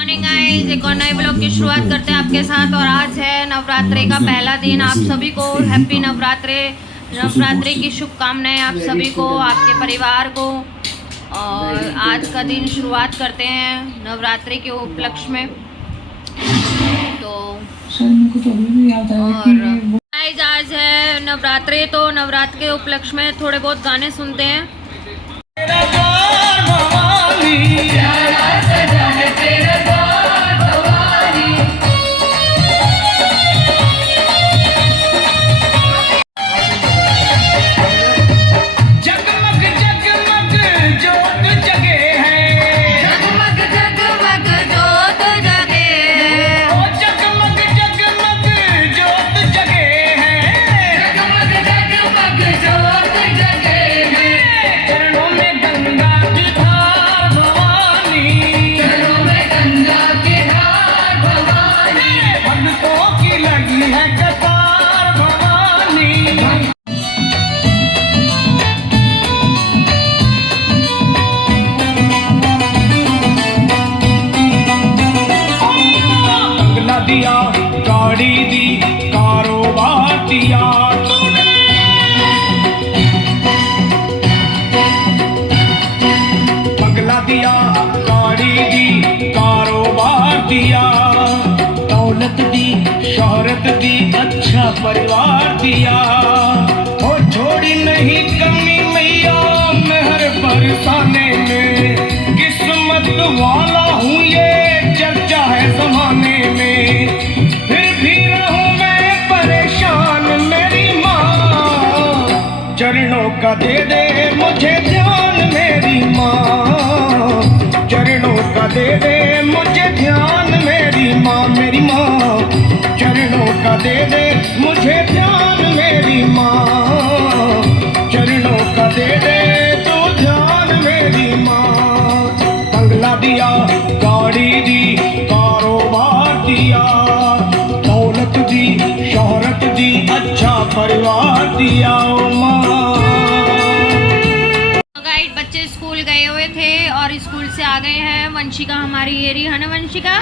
Morning guys, एक और नए ब्लॉग की शुरुआत करते हैं आपके साथ। और आज है नवरात्रि का पहला दिन। आप सभी को हैप्पी नवरात्रि की शुभकामनाएं आप सभी को, आपके परिवार को। और आज का दिन शुरुआत करते हैं नवरात्रि के उपलक्ष्य में। तो और आज है नवरात्रि, तो नवरात्र के उपलक्ष्य में थोड़े बहुत गाने सुनते हैं। दिया गाड़ी दी कारोबार दिया, बंगला दिया गाड़ी दी कारोबार दिया, दौलत दी शोहरत दी अच्छा परिवार दिया। ओ छोड़ी नहीं कमी मैया मेहर बरसाने में, किस्मत वाला हूँ ये चर्चा है जमाने में। फिर भी रहूं मैं परेशान मेरी माँ, चरणों का दे दे मुझे ध्यान मेरी माँ, चरणों का दे दे मुझे ध्यान मेरी माँ, मेरी माँ चरणों का दे दे मुझे ध्यान मेरी माँ, चरणों का दे दे तू ध्यान मेरी माँ। बंगला दिया गाड़ी दी कारोबार दिया, दौलत दी शोहरत दी अच्छा परिवार दिया माँ। गाइड बच्चे स्कूल गए हुए थे और स्कूल से आ गए हैं। वंशिका हमारी ये रही है ना वंशिका।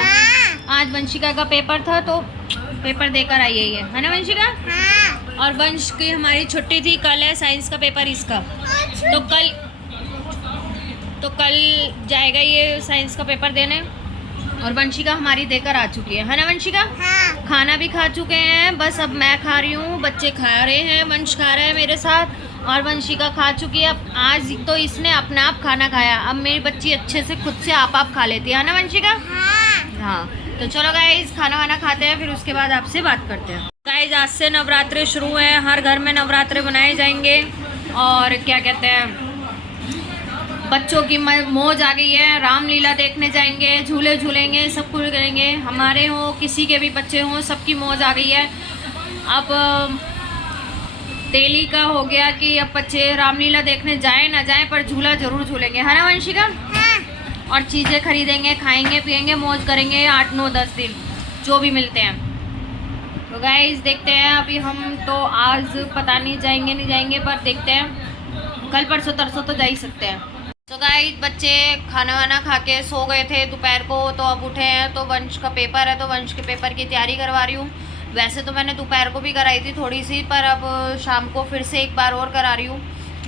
आज वंशिका का पेपर था तो पेपर देकर आई है ना वंशिका। और वंश की हमारी छुट्टी थी, कल है साइंस का पेपर इसका। तो कल जाएगा ये साइंस का पेपर देने। और वंशिका हमारी देकर आ चुकी है ना वंशिका। खाना भी खा चुके हैं, बस अब मैं खा रही हूँ, बच्चे खा रहे हैं, वंश खा रहा है मेरे साथ और वंशिका खा चुकी है। अब आज तो इसने अपना आप खाना खाया, अब मेरी बच्ची अच्छे से खुद से आप खा लेती है ना वंशिका। हाँ तो चलो गाइज खाना वाना खाते हैं, फिर उसके बाद आपसे बात करते हैं। गाइज आज से नवरात्रि शुरू है, हर घर में नवरात्रि बनाए जाएंगे। और क्या कहते हैं, बच्चों की मौज आ गई है। रामलीला देखने जाएंगे, झूले झूलेंगे, सब कुछ करेंगे। हमारे हो किसी के भी बच्चे हों, सबकी मौज आ गई है। अब तेली का हो गया कि अब बच्चे रामलीला देखने जाए ना जाए पर झूला जरूर झूलेंगे है ना वंशिका। और चीज़ें खरीदेंगे, खाएंगे पिएंगे, मौज करेंगे 8 9 10 दिन जो भी मिलते हैं। तो गाइस देखते हैं, अभी हम तो आज पता नहीं जाएंगे नहीं जाएंगे, पर देखते हैं कल परसों तरसों तो जा ही सकते हैं। तो गाइस बच्चे खाना वाना खा के सो गए थे दोपहर को, तो अब उठे हैं। तो वंश का पेपर है तो वंश के पेपर की तैयारी करवा रही हूँ। वैसे तो मैंने दोपहर को भी कराई थी थोड़ी सी, पर अब शाम को फिर से एक बार और करा रही हूँ,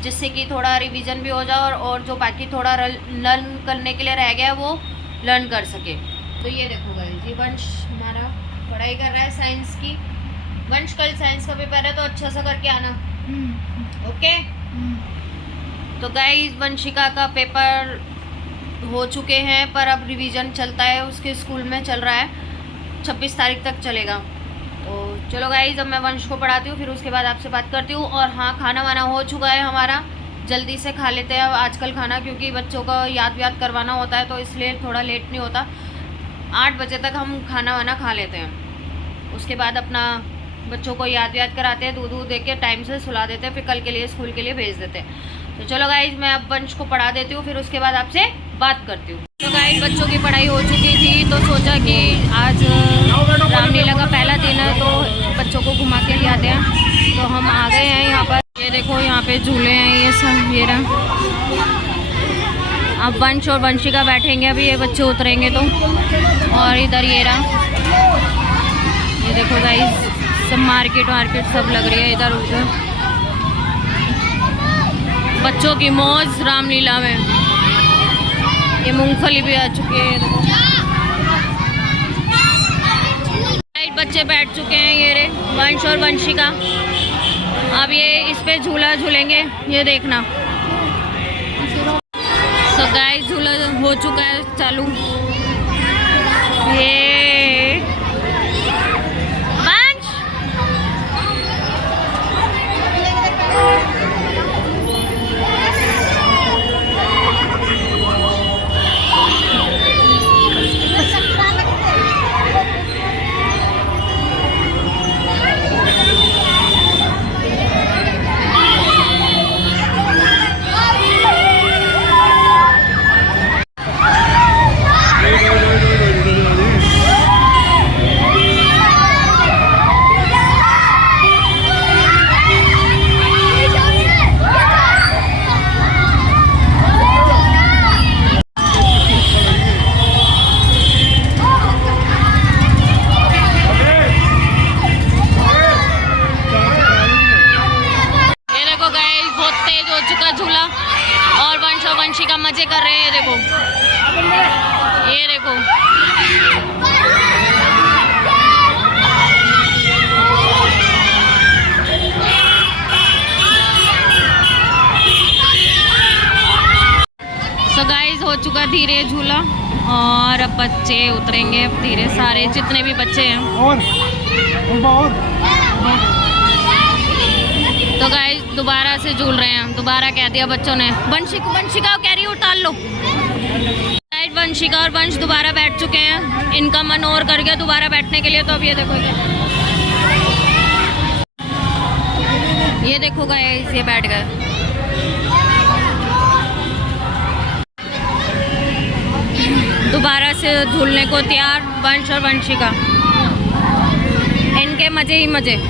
जिससे कि थोड़ा रिवीजन भी हो जाए और जो बाकी थोड़ा लर्न करने के लिए रह गया वो लर्न कर सके। तो ये देखो गाइस, ये वंश हमारा पढ़ाई कर रहा है साइंस की। वंश कल साइंस का पेपर है तो अच्छा सा करके आना, ओके। तो गाइस वंशिका का पेपर हो चुके हैं, पर अब रिवीजन चलता है, उसके स्कूल में चल रहा है, 26 तारीख तक चलेगा। तो चलो गाइस अब मैं वंश को पढ़ाती हूँ, फिर उसके बाद आपसे बात करती हूँ। और हाँ खाना वाना हो चुका है हमारा, जल्दी से खा लेते हैं आजकल खाना, क्योंकि बच्चों का याद करवाना होता है तो इसलिए थोड़ा लेट नहीं होता। 8 बजे तक हम खाना वाना खा लेते हैं, उसके बाद अपना बच्चों को याद कराते हैं, दूध दे के टाइम से सुला देते हैं, फिर कल के लिए स्कूल के लिए भेज देते हैं। तो चलो गाइज मैं अब वंश को पढ़ा देती हूँ, फिर उसके बाद आपसे बात करती हूँ। तो गाइज बच्चों की पढ़ाई हो चुकी थी, तो सोचा कि आज रामलीला का पहला दिन है तो बच्चों को घुमा के ले आते हैं। तो हम आ गए हैं यहाँ पर, ये देखो यहाँ पे झूले हैं, ये सब ये रहा। अब वंश और वंशिका बैठेंगे, अभी ये बच्चे उतरेंगे तो। और इधर ये रहा, ये देखो गाइस, सब मार्केट सब लग रही है इधर उधर। बच्चों की मौज रामलीला में। ये मूंगफली भी आ चुकी है, देखो। बच्चे बैठ चुके हैं, ये रे वंश और वंशिका। अब ये इस पे झूला झूलेंगे, ये देखना। सो गाइस, झूला हो चुका है चालू। ये वंश, वंशिका मजे कर रहे हैं, देखो ये देखो। सो गाइस, हो चुका धीरे झूला और अब बच्चे उतरेंगे अब धीरे, सारे जितने भी बच्चे हैं। तो गाइस दोबारा से झूल रहे हैं, दोबारा कह दिया बच्चों ने। वंशिका कह रही उतार लो। वंशिका और वंश दोबारा बैठ चुके हैं, इनका मन और कर गया दोबारा बैठने के लिए। तो अब ये देखो, ये देखो गाइस, ये बैठ गए। दोबारा से झूलने को तैयार वंश और वंशिका, इनके मजे ही मजे।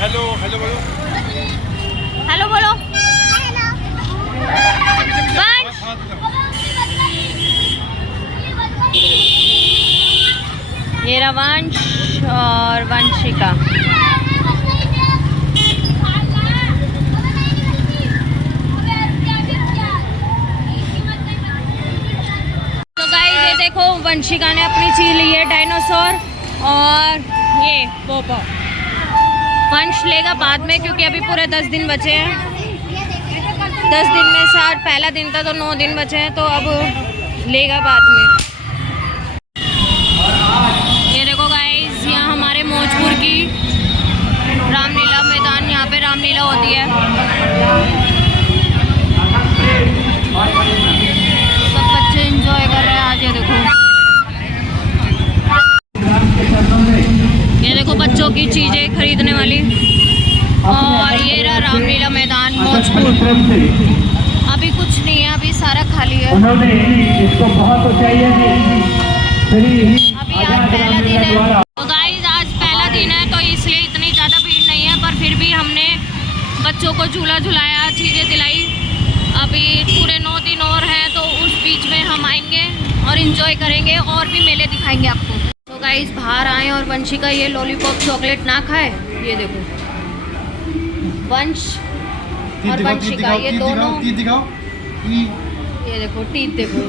हेलो हेलो बोलो, हेलो बोलो। ये रहा वंश और वंशिका। तो गाइस, ये देखो वंशिका ने अपनी चीज ली है डायनासोर, और ये पोपो। वंश लेगा बाद में, क्योंकि अभी पूरे 10 दिन बचे हैं। 10 दिन में से आज पहला दिन था तो 9 दिन बचे हैं, तो अब लेगा बाद में। ये देखो गाइस, यहाँ हमारे मौजपुर की रामलीला मैदान, यहाँ पे रामलीला होती है। सब बच्चे एंजॉय कर रहे हैं आज। ये देखो बच्चों की चीज़ें खरीदने वाली। और ये रहा रामलीला मैदान मौजपुर। अभी कुछ नहीं है, अभी सारा खाली है। अभी आज पहला दिन है, तो गाइस आज पहला दिन है, तो इसलिए इतनी ज़्यादा भीड़ नहीं है। पर फिर भी हमने बच्चों को झूला झुलाया, चीज़ें दिलाई। अभी पूरे 9 दिन और हैं, तो उस बीच में हम आएंगे और इंजॉय करेंगे और भी मेले दिखाएंगे आपको। तो गाइस बाहर आए और वंशिका ये लॉलीपॉप चॉकलेट ना खाए। ये देखो वंश और वंशिका, ये दोनों, ये देखो टीथ देखो।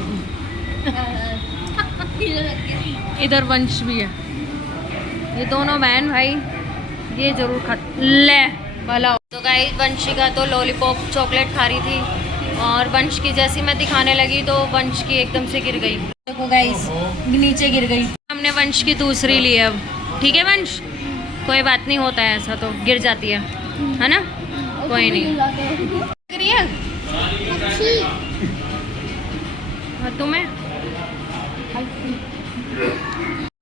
इधर वंश भी है। ये दोनों बहन भाई ये जरूर खा ले भला। तो गाइस वंशिका तो लॉलीपॉप चॉकलेट खा रही थी और वंश की जैसी मैं दिखाने लगी तो वंश की एकदम से गिर गई। देखो गाइस नीचे गिर गई। हमने वंश की दूसरी ली अब। ठीक है वंश, कोई बात नहीं, होता है ऐसा, तो गिर जाती है ना, कोई नहीं। गिरी है तुम्हें।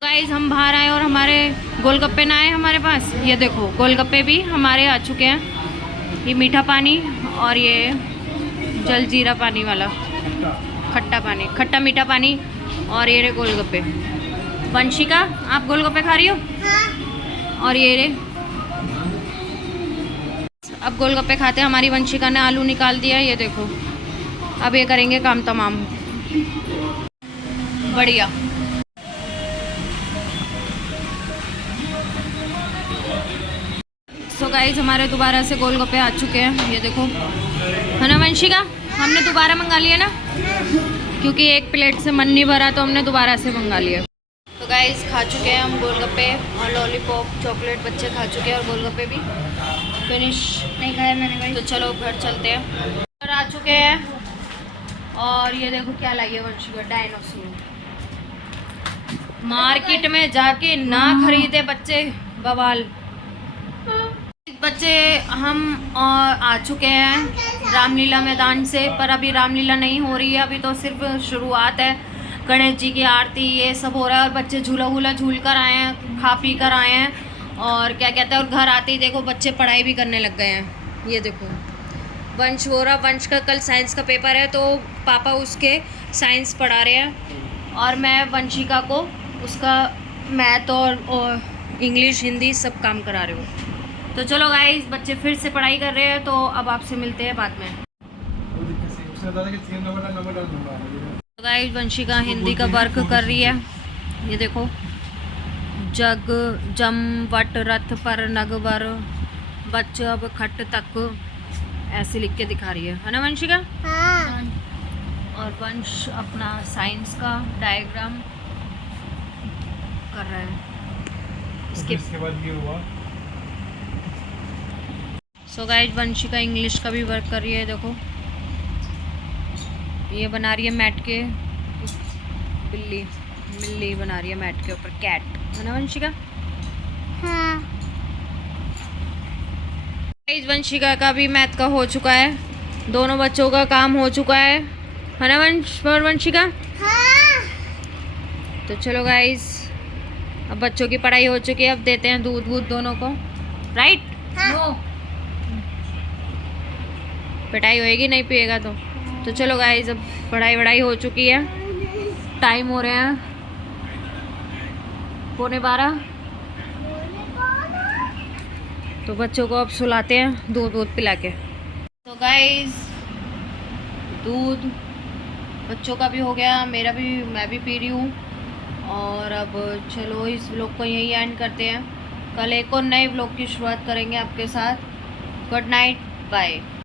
गाइस हम बाहर आए और हमारे गोलगप्पे ना आए हमारे पास। ये देखो गोलगप्पे भी हमारे आ चुके हैं। ये मीठा पानी और ये जलजीरा पानी वाला खट्टा पानी, खट्टा मीठा पानी, और ये रे गोलगप्पे। वंशिका आप गोलगप्पे खा रही हो? हाँ। और ये रे अब गोलगप्पे खाते हैं। हमारी वंशिका ने आलू निकाल दिया, ये देखो। अब ये करेंगे काम तमाम। बढ़िया। सो गाइस हमारे दोबारा से गोलगप्पे आ चुके हैं, ये देखो, है ना वंशिका? हमने दोबारा मंगा लिया ना, क्योंकि एक प्लेट से मन नहीं भरा तो हमने दोबारा से मंगा लिया। तो गाइस खा चुके हैं हम गोलगप्पे और लॉलीपॉप, चॉकलेट बच्चे खा चुके हैं, और गोलगप्पे भी फिनिश नहीं खाया मैंने भाई। तो चलो घर चलते हैं। घर आ चुके हैं और ये देखो क्या लाई है वंशिका, डायनासोर। मार्केट में जाके ना खरीदे बच्चे, बवाल। बच्चे हम आ चुके हैं रामलीला मैदान से, पर अभी रामलीला नहीं हो रही है, अभी तो सिर्फ शुरुआत है। गणेश जी की आरती ये सब हो रहा है और बच्चे झूला वूला झूल कर आए हैं, खा पी कर आए हैं, और क्या कहते हैं, और घर आते ही देखो बच्चे पढ़ाई भी करने लग गए हैं। ये देखो वंश हो रहा, वंश का कल साइंस का पेपर है तो पापा उसके साइंस पढ़ा रहे हैं, और मैं वंशिका को उसका मैथ और इंग्लिश हिंदी सब काम करा रहे हूँ। तो चलो गाइस बच्चे फिर से पढ़ाई कर रहे हैं, तो अब आपसे मिलते हैं बाद में। तो गाइस वंशिका हिंदी का वर्क कर रही है, ये देखो। जग जम वट रथ पर नगवर बच अब खट तक, ऐसे लिख के दिखा रही है ना वंशिका? हाँ। और वंश अपना साइंस का डायग्राम कर रहा है। इसके बाद ये हुआ। सो गाइस वंशिका इंग्लिश का भी वर्क कर रही है, देखो। ये बना रही है मैट के, बिल्ली मिल्ली बना रही है मैट के ऊपर, कैट, है ना वंशिका? हाँ। गाइस वंशिका का भी मैथ का हो चुका है, दोनों बच्चों का काम हो चुका है ना वंश और वंशिका? हाँ। तो चलो गाइस अब बच्चों की पढ़ाई हो चुकी है, अब देते हैं दूध वूध दोनों को, राइट? हाँ। पिटाई होएगी नहीं पिएगा तो चलो गाइस अब पढ़ाई वढ़ाई हो चुकी है, टाइम हो रहे हैं 11:15, तो बच्चों को अब सुलाते हैं दूध वूध पिला के। तो गाइस दूध बच्चों का भी हो गया, मेरा भी, मैं भी पी रही हूँ, और अब चलो इस व्लॉग को यहीं एंड करते हैं। कल एक और नए व्लॉग की शुरुआत करेंगे आपके साथ। Good night, bye.